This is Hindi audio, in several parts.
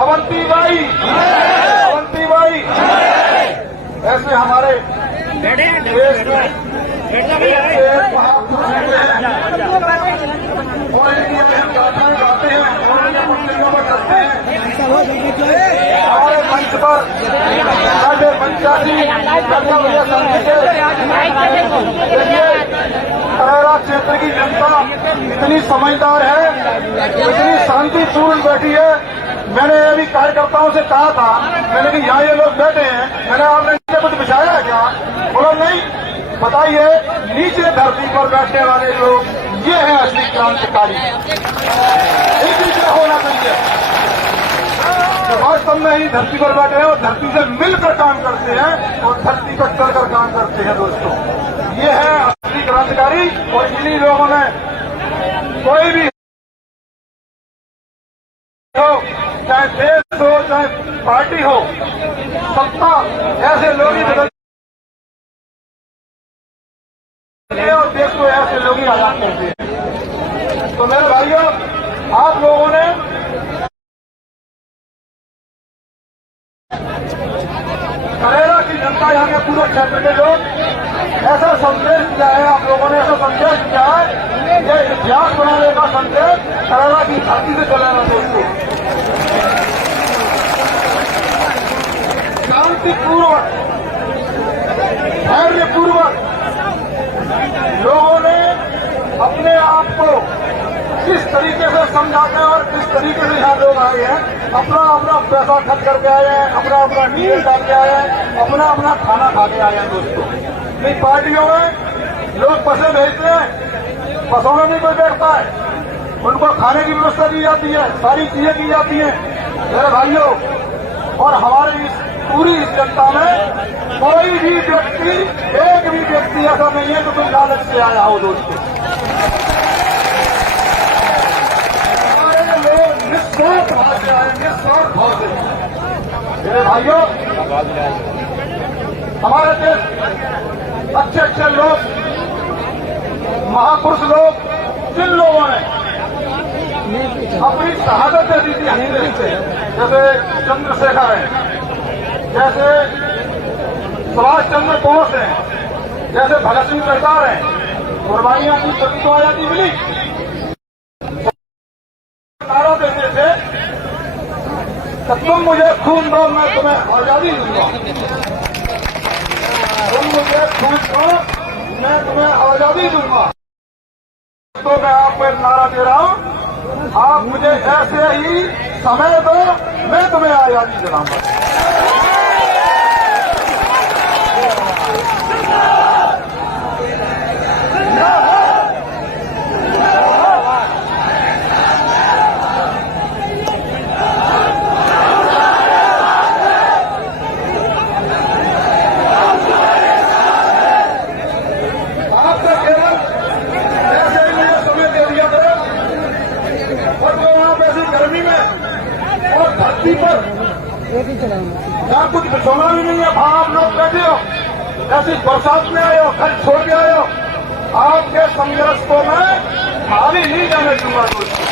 अवंती बाई, अवंती बाई, ऐसे हमारे देश में गाते हैं, हमारे मंच पर साढ़े 85 खैरा क्षेत्र की जनता इतनी समझदार है, इतनी शांतिपूर्ण बैठी है। मैंने अभी कार्यकर्ताओं से कहा था, मैंने कि यहाँ ये लोग बैठे हैं, मैंने आपने नीचे कुछ बिछाया है क्या? बोला नहीं। बताइए, नीचे धरती पर बैठने वाले लोग ये है असली क्रांतिकारी। एक दूसरे होना चाहिए। वास्तव में ही धरती पर बैठे हैं और धरती से मिलकर काम करते हैं और धरती पर चलकर काम करते हैं। दोस्तों, ये है असली क्रांतिकारी। और इन्हीं लोगों ने कोई भी हो, चाहे देश हो चाहे पार्टी हो, सत्ता ऐसे लोग ही बदल और देश को ऐसे लोग ही आजाद करते हैं। तो मेरे भाइयों, आप लोगों ने खरेरा की जनता, यहाँ के पूरे क्षेत्र के लोग ऐसा संदेश दिया है, आप लोगों ने ऐसा संदेश दिया है, ये इतिहास बनाने का संदेश खरेरा की धरती से चलेगा। दोस्तों, शांतिपूर्वक, धैर्यपूर्वक लोगों ने अपने आप को किस तरीके से समझाते और किस तरीके से यहाँ लोग आए हैं, अपना अपना पैसा खर्च करके आए हैं, अपना अपना नीचे डाल के आए हैं, अपना अपना खाना खा के आए हैं। दोस्तों, इन पार्टियों में लोग बसें भेजते हैं, बसों में नहीं कोई बैठता है, उनको खाने की व्यवस्था दी जाती है, सारी चीजें की जाती हैं। मेरे भाइयों, और हमारे इस पूरी इस जनता में कोई भी व्यक्ति, एक भी व्यक्ति ऐसा नहीं है कि तुम लालच से आया हो। दोस्तों, हमारे लोग निस्वार्थ भाव से आए, निस्वार्थ भाव से। मेरे भाइयों, हमारे देश अच्छे अच्छे लोग, महापुरुष लोग, जिन लोगों ने अपनी शहादत दे दी थी हत्या से, जैसे चंद्रशेखर हैं, जैसे सुभाष चंद्र बोस हैं, जैसे भगत सिंह सरकार हैं, कुर्बानियां की तभी तो आजादी मिली। नारा देते थे कि तुम मुझे खून दो, मैं तुम्हें आजादी दूंगा। तुम मुझे खून दो, मैं तुम्हें आजादी दूंगा। तो मैं आपको एक नारा दे रहा हूं, आप मुझे ऐसे ही समय दो, मैं तुम्हें आजादी दिलाऊंगा। यहाँ कुछ बिछोना भी नहीं है, वहां आप लोग बैठे हो, ऐसी बरसात में आए हो, घर छोड़ के आए हो। आपके संघर्ष को मैं खाली नहीं जाने दूंगा। दोस्तों,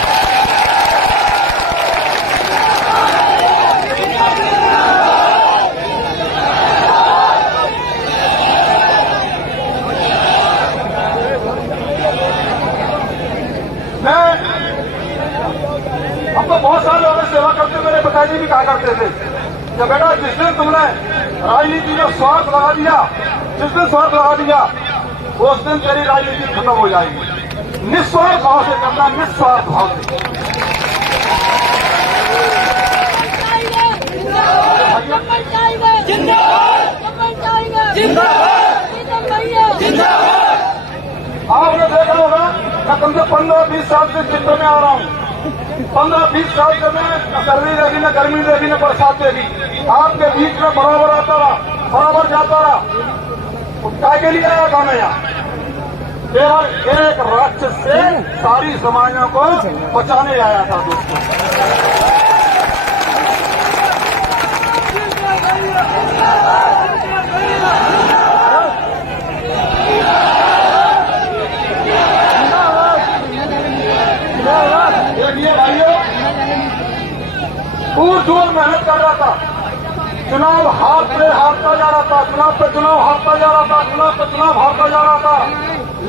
मैं अब तो बहुत सारे लोगों की सेवा करते, मेरे पिताजी भी कहा करते थे कि बेटा, जिस दिन तुमने राजनीति में स्वार्थ लगा दिया, जिस दिन स्वार्थ लगा दिया, उस दिन तेरी राजनीति खत्म हो जाएगी। निस्वार्थ भाव से करना, निस्वार्थ भाव से। आपने देखा होगा, मैं कम से 15-20 साल से चित्र में आ रहा हूँ। 15-20 साल से मैं न सर्दी देखी, न गर्मी देखी, न बरसात देखी। आपके बीच में बराबर आता रहा, बराबर जाता रहा। क्या के लिए आया था मैं यहाँ? केवल एक राक्षस से सारी समाजों को बचाने आया था दोस्तों। देखिए भाइयों, पूरी जोर मेहनत कर रहा था, चुनाव हारता जा रहा था, चुनाव पे चुनाव हारता जा रहा था, चुनाव पे चुनाव हारता जा रहा था,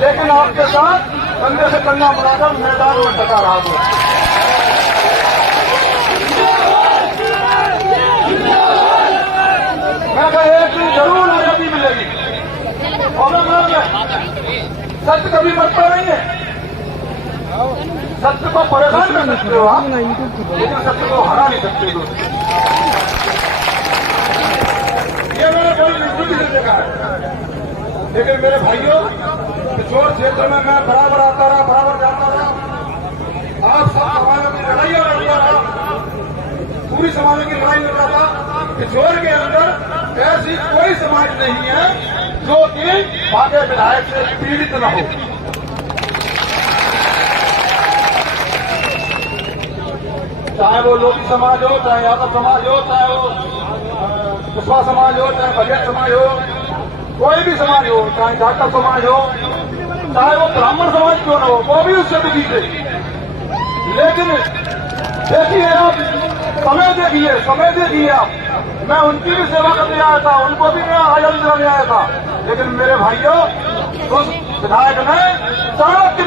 लेकिन आपके साथ कंधे से कंधा मिलाकर मैदान में टका रहा था। मैं कहा एक दिन जरूर आजादी मिलेगी, और सत्य कभी मरता नहीं है। सत्य को परेशान कर सकते हो आप, लेकिन सत्य को हरा नहीं सकते दोस्तों। ये मैंने बड़ी मजबूती से देखा है। लेकिन मेरे भाइयों, किशोर क्षेत्र में मैं बराबर आता रहा, बराबर जाता रहा। आप सब समाजों की लड़ाइयां लड़ता रहा, पूरी समाजों की लड़ाई लड़ रहा था। किशोर के अंदर ऐसी कोई समाज नहीं है जो कि भाग्य विधायक से पीड़ित न हो। चाहे वो लोधी समाज हो, चाहे यादव समाज हो, चाहे वो कुशवाहा समाज हो, चाहे बघेल समाज हो, कोई भी समाज हो, चाहे जाटव समाज हो, चाहे वो ब्राह्मण समाज क्यों न हो, वो भी उससे भी जीते। लेकिन देखिए आप, समय देखिए आप, मैं उनकी भी सेवा करने आया था, उनको भी मैं आजादी दिलाने आया था। लेकिन मेरे भाइयों, उस विधायक ने चाणक्य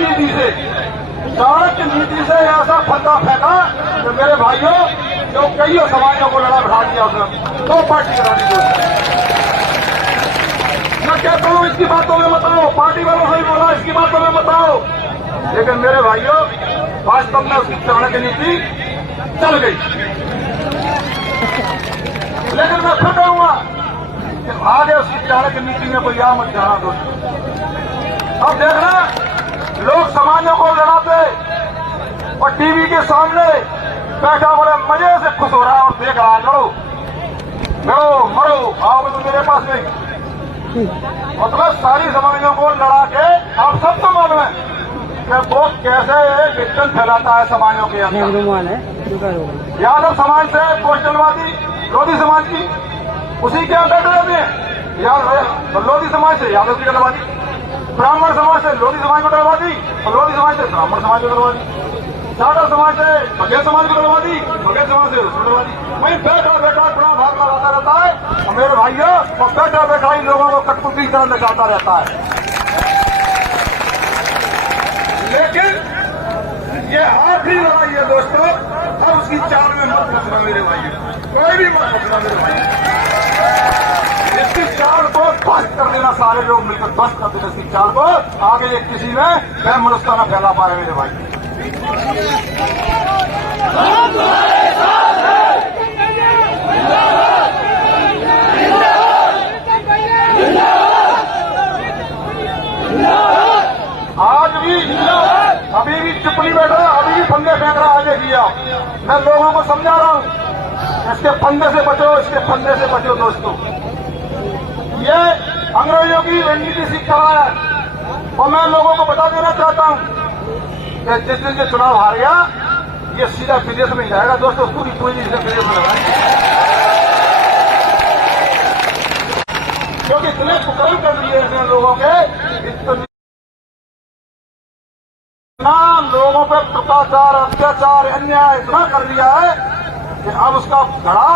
नीति से ऐसा फंदा फेंका कि मेरे भाइयों, जो कई समाजों को लड़ा बिठा दिया उसने, 2 पार्टी बना दी। मैं कहता हूं इसकी बातों में बताओ, पार्टी वालों से भी बोला इसकी बातों में बताओ। लेकिन मेरे भाइयों, वास्तव में उसकी चाणक्य नीति चल गई। लेकिन मैं फिर कहूंगा कि आगे उसकी चाणक्य नीति में कोई आ मत जाना दोस्तों। अब देखना, लोग समाजों को लड़ाते और टीवी के सामने बैठा बड़े मजे से खुश हो रहा है और देख रहा है, लड़ो मरो, आओ तो मेरे पास नहीं। मतलब सारी समाजों को लड़ा के आप सबको मालूम है कि वो कैसे विघटन फैलाता है समाजों के अंदर। यादव समाज से पोस्टलवादी, लोधी समाज की उसी के अंदर रहते हैं। लोधी समाज से यादव की डलवादी, ब्राह्मण समाज से लोधी समाज को डलवादी, और लोधी समाज से ब्राह्मण समाज को डलवादी, जाटव समाज से बघेल समाज को डलवादी, बघेल समाज से उसको डलवादी। वहीं बैठा बड़ा भाग लगाता रहता है। और मेरे भाइयों, वो बैठा इन लोगों को कठपुतली की तरह नचाता रहता है। लेकिन ये आखिरी लड़ाई है दोस्तों, अब उसकी चाल में मत फंसना मेरे भाइयों, कोई भी मत फंसना मेरे भाइयों। इसकी चाल को ध्वस्त कर देना, सारे लोग मिलकर ध्वस्त कर देना इसकी चाल को। आगे एक किसी में वह मनुष्यता न फैला पाए मेरे भाई। आज भी अभी भी चुप नहीं बैठ रहा, अभी भी फंदे फेंक रहा। आगे किया, मैं लोगों को समझा रहा हूं, इसके फंदे से बचो, इसके फंदे से बचो दोस्तों। ये अंग्रेजों की रणनीति सीख रहा है। और मैं लोगों को बता देना चाहता हूं कि जिस दिन ये चुनाव हार गया, ये सीधा विदेश में जाएगा दोस्तों, पूरी विदेश में लगाएंगे। क्योंकि इतने कुकर्म कर दिए इसने लोगों के, इतना लोगों पर प्रताचार, अत्याचार, अन्याय इतना कर दिया है कि अब उसका घड़ा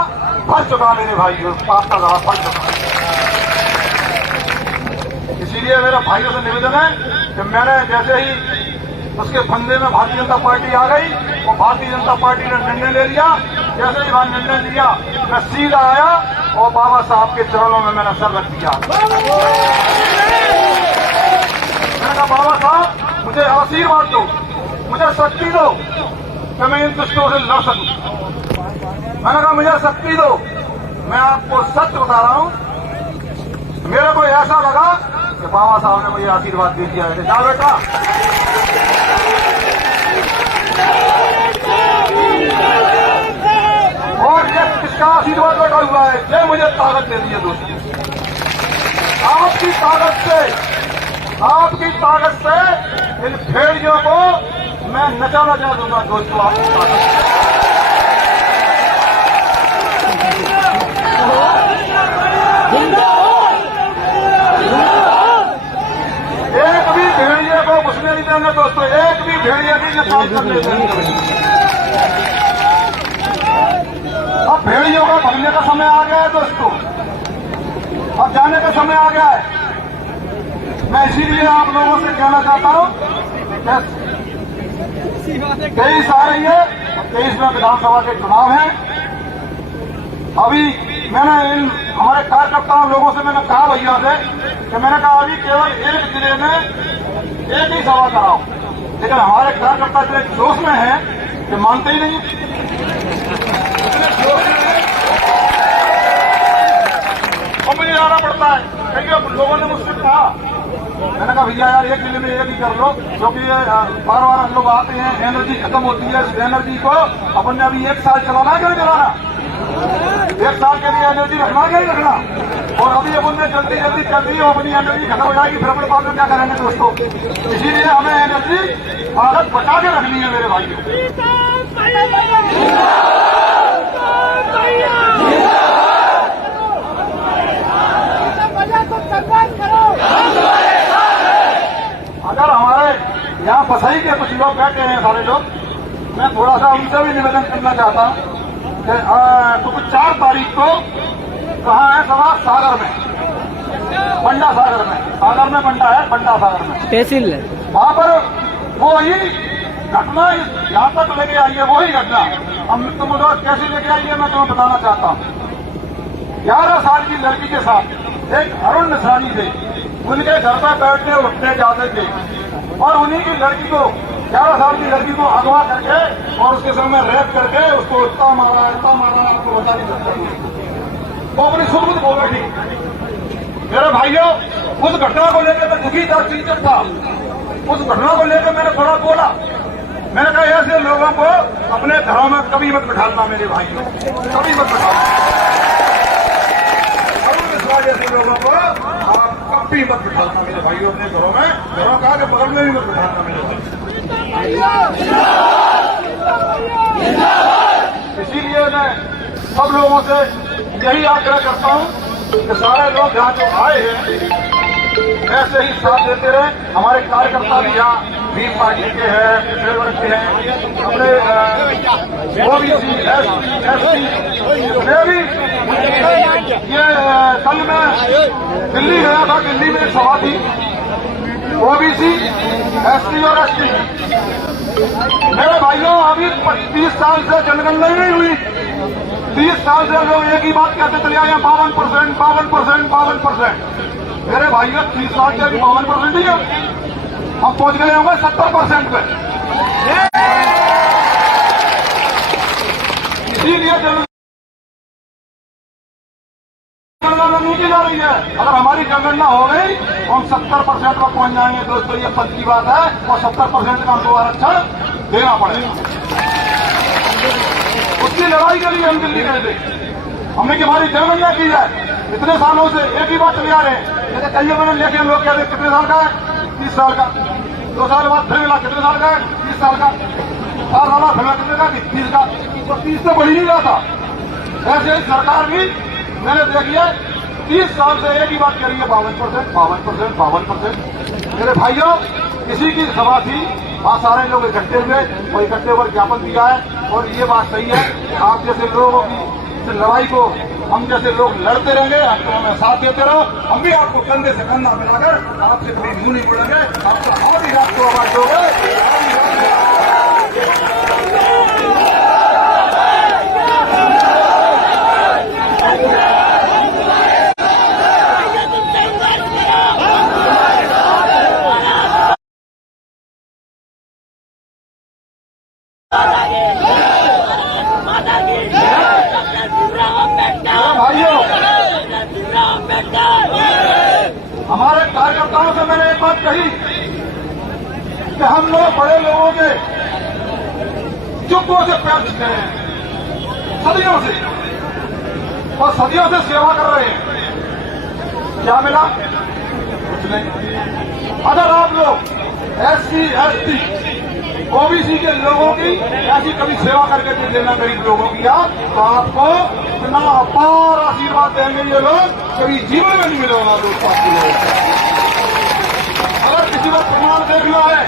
भर चुका मेरे भाई, पाप का घड़ा भर चुका। इसीलिए मेरे भाइयों से निवेदन है कि मैंने जैसे ही उसके फंदे में भारतीय जनता पार्टी आ गई, और भारतीय जनता पार्टी ने निर्णय ले लिया। जैसे ही वहां निर्णय लिया, मैं सीधा आया और बाबा साहब के चरणों में मैंने सर रख दिया। मैंने कहा, बाबा साहब मुझे आशीर्वाद दो, मुझे शक्ति दो कि मैं इन दुष्टों से लड़ सकूं। मैंने कहा, मुझे शक्ति दो। मैं आपको सच बता रहा हूं, मेरे को ऐसा लगा कि बाबा साहब ने मुझे आशीर्वाद दे दिया है। जा बेटा, और ये किसका आशीर्वाद बैठा हुआ है? ये मुझे ताकत दे दी है दोस्तों। आपकी ताकत से आपकी ताकत से इन भेड़ियों को मैं नचा दूंगा दोस्तों। आपकी ताकत एक भी भेड़िए को घुसने नहीं देंगे दोस्तों, एक भी भेड़िए की निकाल कर ले देंगे। अब भेड़ियों का भरने का समय आ गया है दोस्तों, अब जाने का समय आ गया है। मैं इसीलिए आप लोगों से कहना चाहता हूं, 23 आ रही है, 23 में विधानसभा के चुनाव हैं। अभी मैंने इन हमारे कार्यकर्ताओं लोगों से मैंने कहा भैया से कि मैंने कहा अभी केवल एक जिले में एक ही सभा कराओ, लेकिन हमारे कार्यकर्ता इतने जोश में हैं कि मानते ही नहीं। और मुझे जाना पड़ता है, कई लोगों ने मुझसे कहा, मैंने कहा भैया यार एक जिले में एक ही कर लो, क्योंकि ये बार बार लोग आते हैं, एनर्जी खत्म होती है। इस एनर्जी को अपन ने अभी 1 साल चलाना है, क्या नहीं चलाना? 1 साल के लिए एनर्जी रखना क्या नहीं रखना? और अभी अपन ने जल्दी जल्दी कर दी, अपनी एनर्जी खत्म हो जाएगी, फिर अपने पास में क्या करेंगे दोस्तों? इसीलिए हमें एनर्जी भारत बचा के रखनी है मेरे भाइयों। अगर हमारे यहाँ फसाई के कुछ लोग बैठे हैं, सारे लोग, मैं थोड़ा सा उनसे भी निवेदन करना चाहता हूँ। तो कुछ 4 तारीख को कहाँ है सभा? सागर में, बंडा सागर में, सागर में बंडा है, बंडा सागर में तहसील है। वहां पर वो ही घटना यहाँ तक लेके आई है, वही घटना हम तुम लोग कैसे लेके आई है मैं तुम्हें बताना चाहता हूँ। 11 साल की लड़की के साथ एक अरुण निशानी थे, उनके घर पर बैठने उठने जाते थे और उन्हीं की लड़की को 11 साल की लड़की को अगवा करके और उसके सामने रेप करके उसको इतना मारा आपको बता नहीं सकता। वो अपनी खुद खुद बोल बैठी। मेरे भाइयों, उस घटना को लेकर मैं दुखी था, चिंतित था। उस घटना को लेकर मैंने थोड़ा बोला, मैंने कहा ऐसे लोगों को अपने घरों में कभी मत बिठाना मेरे भाइयों, कभी मत बिठाना। ऐसे लोगों को आप कभी मत बिठाना मेरे भाइयों, अपने घरों में, घरों का के बगल में भी मत बिठाना मेरे भाई। इसीलिए मैं सब लोगों से यही आग्रह करता हूं कि सारे लोग यहाँ जो आए हैं ऐसे ही साथ देते रहे। हमारे कार्यकर्ता भी यहाँ भीम पार्टी के हैं, पिछड़े वर्ग के हैं, अपने ओबीसी एसटी मैं भी। ये कल मैं दिल्ली गया था, दिल्ली में एक सभा थी, ओबीसी एसटी और एसटी। मेरे भाइयों, अभी 30 साल से जनगणना ही नहीं हुई। 30 साल से लोग एक ही बात कहते चले आए हैं, 52%, 52%, 52%। मेरे भाइयों, 30 साल से अभी 52% ही है, हम पहुंच गए होंगे 70% पे। इसीलिए जनगणना नहीं की जा रही है। अगर हमारी जनगणना हो गई तो हम 70% पर पहुंच जाएंगे दोस्तों, ये पद की बात है। और 70% का हमको आरक्षण देना पड़ेगा। उसकी लड़ाई के लिए हम दिल्ली गए थे, हमने कि हमारी जनगणना की जाए। इतने सालों से एक ही बात चले आ रहे हैं, जैसे कई मैंने लेके लोग कहते कितने साल का है? 30 साल का। 2 साल बाद फिर मिला कितने साल का है? 30 साल का। 4 साल बाद फिर कितने का? 30 का। तो 30 से बढ़ ही नहीं रहा था। ऐसे ही सरकार भी मैंने देख लिया 30 साल से एक ही बात कह रही है, 52%, 52%, 52%। मेरे भाइयों, किसी की सभा थी, वहां सारे लोग इकट्ठे हुए और इकट्ठे होकर ज्ञापन दिया है। और ये बात सही है कि आप जैसे लोगों की लड़ाई को हम जैसे लोग लड़ते रहेंगे, आपको हमें साथ देते रहो। हम भी आपको कंधे से कंधा मिलाकर आपसे कभी मुंह नहीं पड़ेंगे, आपका और भी आपको आवाज दोगे। भाइयों, हमारे कार्यकर्ताओं से मैंने एक बात कही कि हम लोग बड़े लोगों के चुप्पों से प्यार करते हैं, सदियों से, और सदियों से सेवा कर रहे हैं। क्या मिला? कुछ नहीं। अगर आप लोग SC ST OBC के लोगों की ऐसी कभी सेवा करके दे देना गरीब लोगों की आप, तो आपको इतना अपार आशीर्वाद देंगे ये लोग, कभी जीवन में नहीं मिलेगा दोस्तों आपके लोग। अगर किसी को प्रमाण देखना है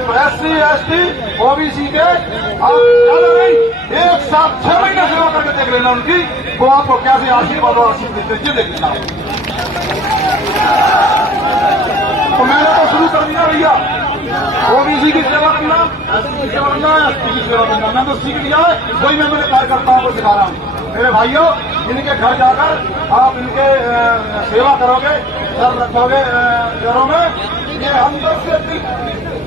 तो SC ST OBC के आप ज्यादा नहीं, एक साथ 6 महीने सेवा करके देख लेना उनकी, वो आपको कैसे आशीर्वाद और आशीर्वाद देते देख लेना। तो मैंने तो शुरू कर दिया भैया, OBC की सेवा करना, SC की सेवा करना, ST की सेवा करना, मैं तो सीख लिया है, वही मैं मेरे कार्यकर्ताओं को सिखा रहा हूँ। मेरे भाइयों, इनके घर जाकर आप इनके सेवा करोगे, सर रखोगे घरों में, ये अंदर से दिल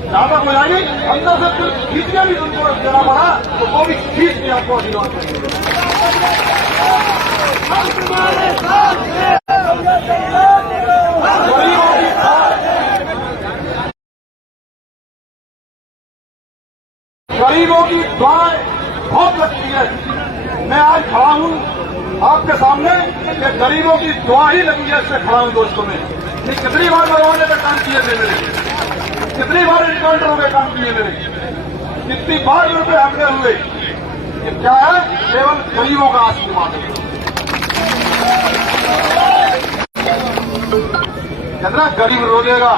ज्यादा हो जाएगी, अंदर से दिल खींच के भी तुमको देना पड़ा तो वो भी खींच के आपको आशीर्वाद करेंगे। गरीबों की दुआएं बहुत लगती है। मैं आज खड़ा हूं आपके सामने कि गरीबों की दुआ ही लगी है, इससे खड़ा हूं दोस्तों में। ये कितनी बार दरवाजे पे काम किए थे मेरे, कितनी बार इनकाउंटरों पे काम किए मेरे, कितनी बार मेरे पे हमले हुए। ये क्या है? केवल गरीबों का आशीर्वाद है। कितना गरीब रोजेगा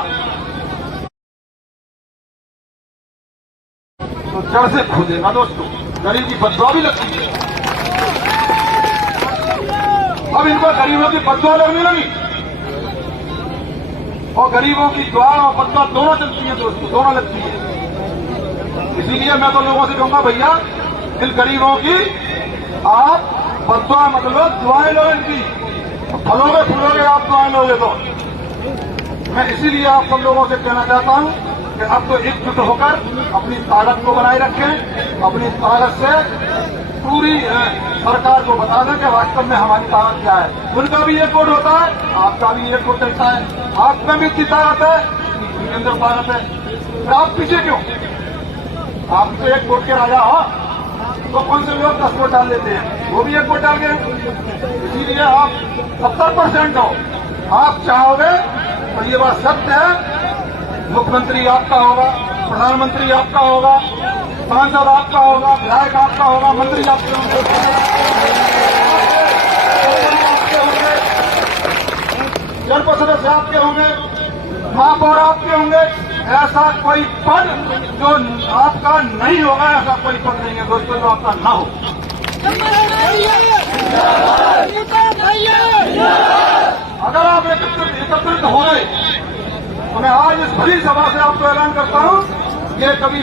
तो जड़ से खोदेगा दोस्तों। गरीब की बददुआ भी लगती है। अब इनको गरीबों की बददुआ लगने लगी और गरीबों की दुआ और बददुआ दोनों चलती है दोस्तों, दोनों लगती है। इसीलिए मैं तो लोगों से कहूंगा भैया, इन गरीबों की आप बददुआ मतलब दुआएं लो, इनकी फलोगे फूलोगे आप दुआएं लोगे तो। मैं इसीलिए आप सब लोगों से कहना चाहता हूं कि अब तो एकजुट होकर अपनी ताकत को बनाए रखें, अपनी ताकत से पूरी सरकार को बता दें कि वास्तव में हमारी ताकत क्या है। उनका भी एक वोट होता है, आपका भी एक वोट रहता है। आप में भी इतनी ताकत है, उनके अंदर ताकत है, फिर आप पीछे क्यों? आप तो एक वोट के राजा हो, तो कौन से लोग 10 वोट डाल देते हैं, वो भी एक वोट डाल गए। इसीलिए आप 70% हो। आप चाहोगे तो ये बात सत्य है, मुख्यमंत्री आपका होगा, प्रधानमंत्री आपका होगा, सांसद आपका होगा, विधायक आपका होगा, मंत्री आपके होंगे, जनपद सदस्य आपके होंगे, महापौर आपके होंगे। ऐसा कोई पद जो आपका नहीं होगा, ऐसा कोई पद नहीं है दोस्तों जो आपका ना हो। अगर आप एकत्रित हो गए तो मैं आज इस बड़ी सभा से आपको ऐलान करता हूं, ये कभी